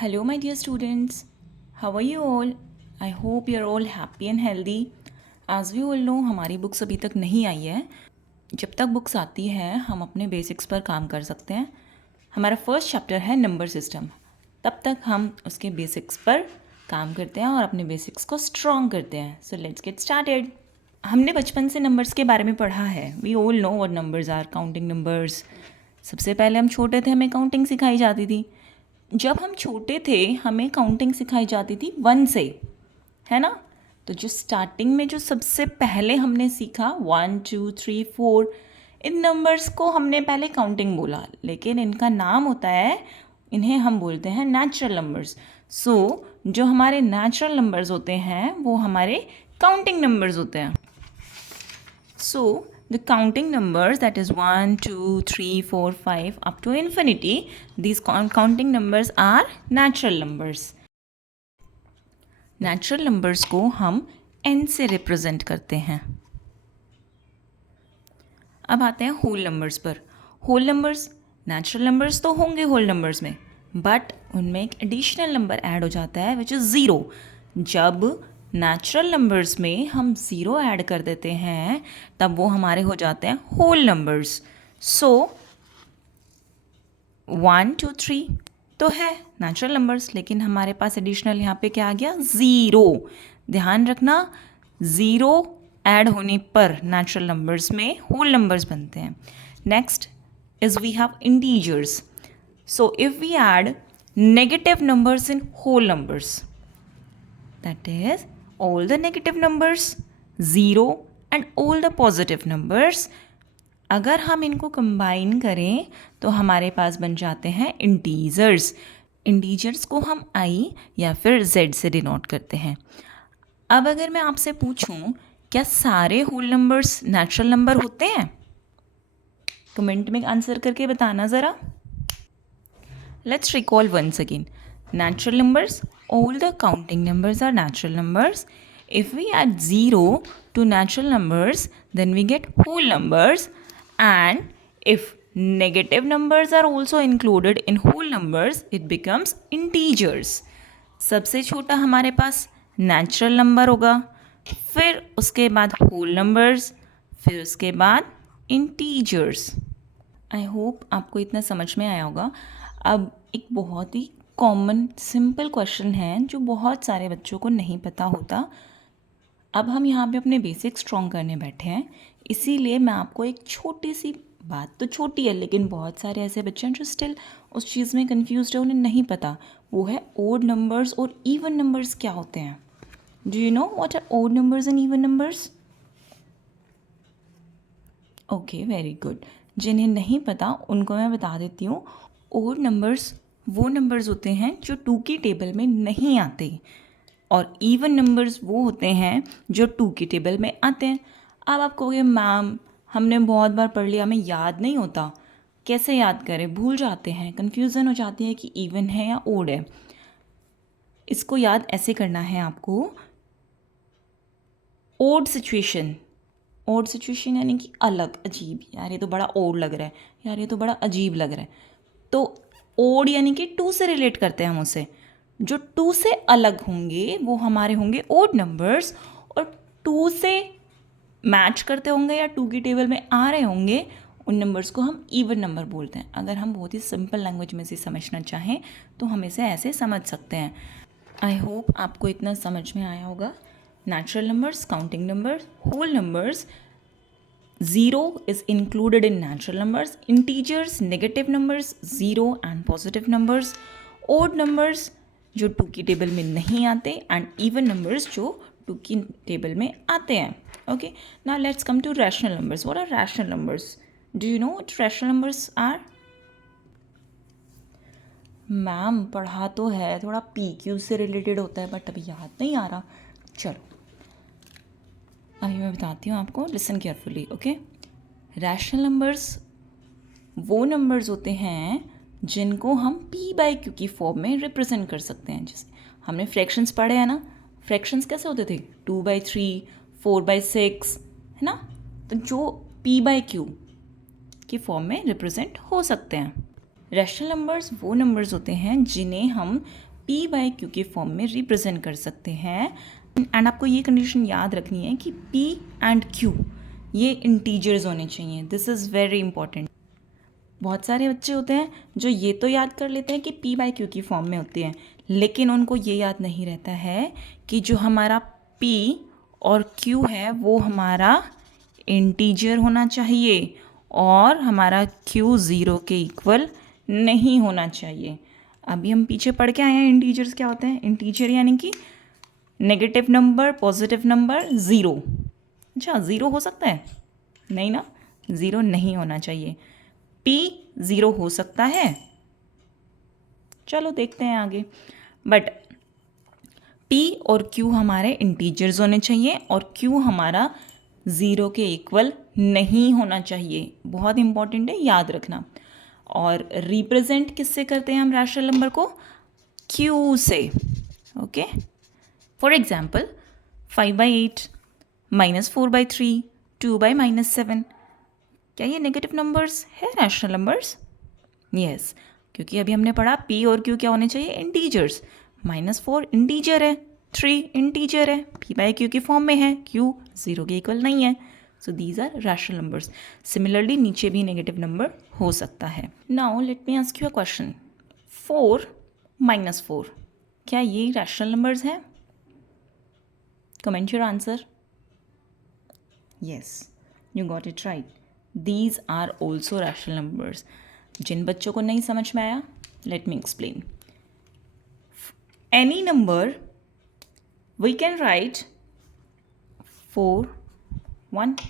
Hello, my dear students. How are you all? I hope you're all happy and healthy. As we all know, हमारी books अभी तक नहीं आई है. जब तक बुक्स आती है हम अपने बेसिक्स पर काम कर सकते हैं. हमारा फर्स्ट चैप्टर है नंबर सिस्टम. तब तक हम उसके बेसिक्स पर काम करते हैं और अपने बेसिक्स को स्ट्रॉन्ग करते हैं. So let's get started. हमने बचपन से नंबर्स के बारे में पढ़ा है. We all know what numbers are. Counting numbers. सबसे पहले हम छोटे थे, हमें काउंटिंग सिखाई जाती थी. जब हम छोटे थे हमें काउंटिंग सिखाई जाती थी 1 से, है ना. तो जो स्टार्टिंग में जो सबसे पहले हमने सीखा 1 2 3 4, इन नंबर्स को हमने पहले काउंटिंग बोला, लेकिन इनका नाम होता है, इन्हें हम बोलते हैं नेचुरल नंबर्स. सो जो हमारे नेचुरल नंबर्स होते हैं वो हमारे काउंटिंग नंबर्स होते हैं. So the counting numbers, that is 1 2 3 4 5 up to infinity, these counting numbers are natural numbers. Natural numbers को हम n से रिप्रेजेंट करते हैं. अब आते हैं होल नंबर्स पर. होल नंबर्स नेचुरल नंबर्स तो होंगे होल नंबर्स में, बट उनमें एक एडिशनल नंबर ऐड हो जाता है विच इज़ ज़ीरो. जब नेचुरल नंबर्स में हम ज़ीरो ऐड कर देते हैं तब वो हमारे हो जाते हैं होल नंबर्स. सो 1 2 3 तो है नेचुरल नंबर्स, लेकिन हमारे पास एडिशनल यहाँ पे क्या आ गया, ज़ीरो. ध्यान रखना, ज़ीरो ऐड होने पर नेचुरल नंबर्स में होल नंबर्स बनते हैं. Next is we have integers. So if we add negative numbers in whole numbers, that is all the negative numbers, 0 and all the positive numbers, अगर हम इनको combine करें तो हमारे पास बन जाते हैं इंटीजर्स. इंटीजर्स को हम i या फिर z से डिनोट करते हैं. अब अगर मैं आपसे पूछूं क्या सारे होल नंबर्स नेचुरल नंबर होते हैं, कमेंट में आंसर करके बताना ज़रा. Let's recall once again. Natural numbers, all the counting numbers are natural numbers. If we add 0 to natural numbers, then we get whole numbers. And if negative numbers are also included in whole numbers, it becomes integers. सबसे छोटा हमारे पास natural number होगा, फिर उसके बाद whole numbers, फिर उसके बाद इंटीजर्स. आई होप आपको इतना समझ में आया होगा. अब एक बहुत ही कॉमन सिंपल क्वेश्चन है जो बहुत सारे बच्चों को नहीं पता होता. अब हम यहाँ पे अपने बेसिक स्ट्रॉन्ग करने बैठे हैं, इसीलिए मैं आपको एक छोटी सी बात, तो छोटी है लेकिन बहुत सारे ऐसे बच्चे हैं जो स्टिल उस चीज़ में कंफ्यूज्ड है, उन्हें नहीं पता. वो है ओड नंबर्स और इवन नंबर्स क्या होते हैं. Do you know what are odd numbers and even numbers? Okay, very good. जिन्हें नहीं पता उनको मैं बता देती हूँ. ओड नंबर्स वो नंबर्स होते हैं जो 2 की टेबल में नहीं आते, और इवन नंबर्स वो होते हैं जो 2 की टेबल में आते हैं. अब आप कहोगे मैम हमने बहुत बार पढ़ लिया, हमें याद नहीं होता. कैसे याद करें, भूल जाते हैं, कन्फ्यूज़न हो जाती है कि इवन है या ओड है. इसको याद ऐसे करना है आपको. ओड सिचुएशन, ओड सिचुएशन यानी कि अलग, अजीब, यार ये तो बड़ा ओड लग रहा है, यार ये तो बड़ा अजीब लग रहा है. तो ओड यानी कि 2 से रिलेट करते हैं हम उसे. जो 2 से अलग होंगे वो हमारे होंगे ओड नंबर्स, और 2 से मैच करते होंगे या 2 की टेबल में आ रहे होंगे उन नंबर्स को हम इवन नंबर बोलते हैं. अगर हम बहुत ही सिंपल लैंग्वेज में से समझना चाहें तो हम इसे ऐसे समझ सकते हैं. आई होप आपको इतना समझ में आया होगा. Natural numbers, counting numbers, whole numbers, 0 is included in natural numbers, integers, negative numbers, 0 and positive numbers, odd numbers जो 2 की टेबल में नहीं आते, and even numbers जो 2 की टेबल में आते हैं. Okay, now let's come to rational numbers. What are rational numbers? Do you know what rational numbers are? Ma'am पढ़ा तो है, थोड़ा PQ से रिलेटेड होता है बट अभी याद नहीं आ रहा. चलो अभी मैं बताती हूँ आपको. Listen carefully. Okay, rational numbers वो नंबर्स होते हैं जिनको हम p/q की फॉर्म में रिप्रेजेंट कर सकते हैं. जैसे हमने फ्रैक्शंस पढ़े हैं ना, फ्रैक्शंस कैसे होते थे, 2/3, 4/6, है ना. तो जो p/q की फॉर्म में रिप्रेजेंट हो सकते हैं. रैशनल नंबर्स वो नंबर्स होते हैं जिन्हें हम p बाई q के फॉर्म में रिप्रेजेंट कर सकते हैं। एंड आपको ये कंडीशन याद रखनी है कि p एंड q ये इंटीजर्स होने चाहिए। This is very important. बहुत सारे बच्चे होते हैं जो ये तो याद कर लेते हैं कि p बाई q की फॉर्म में होते हैं, लेकिन उनको ये याद नहीं रहता है कि जो हमारा p और q है वो हमारा इंटीजर होना चाहिए और हमारा q 0 के इक्वल नहीं होना चाहिए। अभी हम पीछे पढ़ के आए हैं इंटीजर्स क्या होते हैं। इंटीजर यानी कि negative number, positive number, zero. अच्छा, ज़ीरो हो सकता है? नहीं ना, ज़ीरो नहीं होना चाहिए। p 0 हो सकता है, चलो देखते हैं आगे। बट p और q हमारे इंटीजर्स होने चाहिए और q हमारा 0 के इक्वल नहीं होना चाहिए। बहुत इंपॉर्टेंट है, याद रखना। और रिप्रेजेंट किससे करते हैं हम रैशनल नंबर को? q से। ओके, फॉर एग्जाम्पल 5/8 -4/3 2/-7, क्या ये नेगेटिव नंबर्स है, रैशनल नंबर्स? यस, क्योंकि अभी हमने पढ़ा p और q क्या होने चाहिए? इंटीजर्स। -4 इंटीजर है, 3 इंटीजर है, p बाई q की फॉर्म में है, q 0 के इक्वल नहीं है। So these are rational numbers. Similarly नीचे भी नेगेटिव नंबर हो सकता है। Now let me ask you a question. 4 - 4, क्या ये रैशनल नंबर्स हैं? Comment your answer. Yes, you got it right, these are also rational numbers. जिन बच्चों को नहीं समझ में आया, let me explain. Any number we can write 4 1।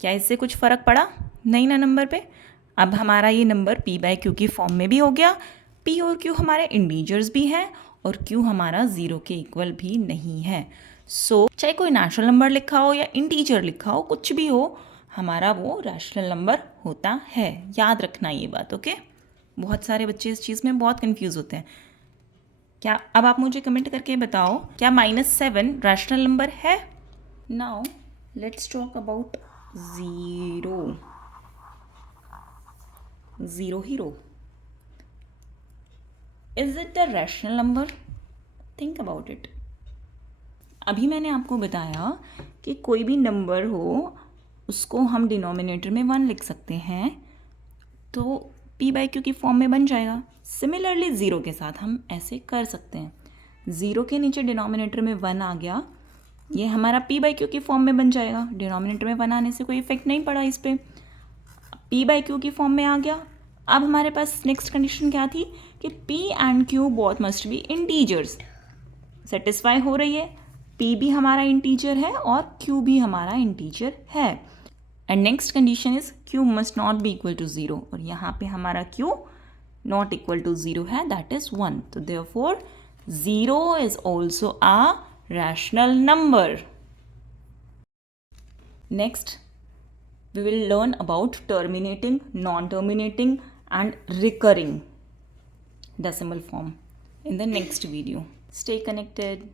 क्या इससे कुछ फ़र्क पड़ा? नहीं ना नंबर पे। अब हमारा ये नंबर p बाई q की फॉर्म में भी हो गया। p और q हमारे इंटीजर्स भी हैं और q हमारा 0 के इक्वल भी नहीं है। सो चाहे कोई नेचुरल नंबर लिखा हो या इंटीजर लिखा हो, कुछ भी हो, हमारा वो रैशनल नंबर होता है। याद रखना ये बात, ओके? बहुत सारे बच्चे इस चीज़ में बहुत कंफ्यूज होते हैं। क्या अब आप मुझे कमेंट करके बताओ, क्या -7 रैशनल नंबर है? Now let's talk about zero. Zero hero, is it a rational number? Think about it. अभी मैंने आपको बताया कि कोई भी नंबर हो उसको हम डिनोमिनेटर में 1 लिख सकते हैं, तो p बाई q की फॉर्म में बन जाएगा। सिमिलरली ज़ीरो के साथ हम ऐसे कर सकते हैं। ज़ीरो के नीचे डिनोमिनेटर में 1 आ गया, ये हमारा p बाई q की फॉर्म में बन जाएगा। डिनोमिनेटर में 1 आने से कोई इफेक्ट नहीं पड़ा इस पर, p बाई q की फॉर्म में आ गया। अब हमारे पास नेक्स्ट कंडीशन क्या थी कि p and q both must be integers. Satisfy हो रही है, p भी हमारा इंटीजर है और q भी हमारा इंटीजर है। And next condition is q must not be equal to 0, और यहाँ पे हमारा q नॉट इक्वल टू 0 है, दैट इज 1। तो therefore 0 is also a rational number. Next we will learn about terminating, non-terminating and recurring decimal form in the next video. Stay connected.